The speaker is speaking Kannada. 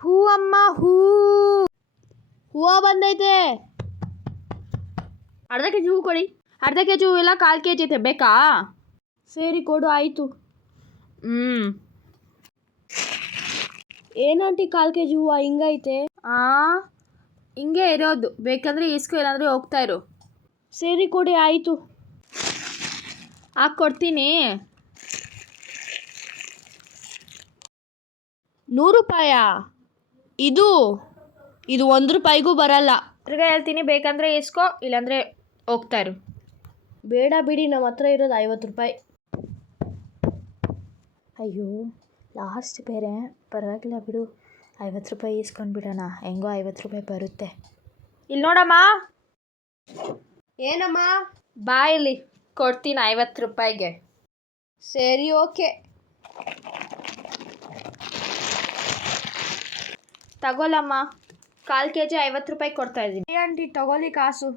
ಹೂ ಅಮ್ಮ ಹೂ. ಹೂವು ಬಂದೈತೆ. ಅರ್ಧ ಕೆ ಜಿ ಹೂ ಕೊಡಿ. ಅರ್ಧ ಕೆ ಜಿ ಹೂ ಇಲ್ಲ, 1/4 kg ಐತೆ, ಬೇಕಾ? ಸರಿ ಕೊಡು, ಆಯಿತು. ಏನಂಟಿ 1/4 kg ಹೂವು ಹಿಂಗೈತೆ? ಹಿಂಗೆ ಇರೋದು, ಬೇಕಂದ್ರೆ ಇಸ್ಕೊ, ಇಲ್ಲಾಂದರೆ ಹೋಗ್ತಾ ಇರು. ಸರಿ ಕೊಡಿ, ಆಯಿತು. ಕೊಡ್ತೀನಿ. 100 ರೂಪಾಯಾ? ಇದು 1 ರೂಪಾಯಿಗೂ ಬರಲ್ಲ. ತಿರ್ಗಾ ಹೇಳ್ತೀನಿ, ಬೇಕಂದರೆ ಇಸ್ಕೊ, ಇಲ್ಲಾಂದರೆ ಹೋಗ್ತಾ ಇರು. ಬೇಡ ಬಿಡಿ, ನಮ್ಮ ಹತ್ರ ಇರೋದು 50 ರೂಪಾಯಿ. ಅಯ್ಯೋ, ಲಾಸ್ಟ್ ಬೇರೆ, ಪರವಾಗಿಲ್ಲ ಬಿಡು, 50 ರೂಪಾಯಿ ಇಸ್ಕೊಂಡು ಬಿಡೋಣ, ಹೆಂಗೋ 50 ರೂಪಾಯಿ ಬರುತ್ತೆ. ಇಲ್ಲಿ ನೋಡಮ್ಮ. ಏನಮ್ಮ? ಬಾ ಇಲ್ಲಿ, ಕೊಡ್ತೀನಿ 50 ರೂಪಾಯಿಗೆ. ಸರಿ, ಓಕೆ. ತಗೊಳಮ್ಮ, 1/4 kg 50 ರೂಪಾಯಿ ಕೊಡ್ತಾ ಇದ್ದೀನಿ. ಆಂಟಿ ತಗೊಳ್ಳಿ ಕಾಸು.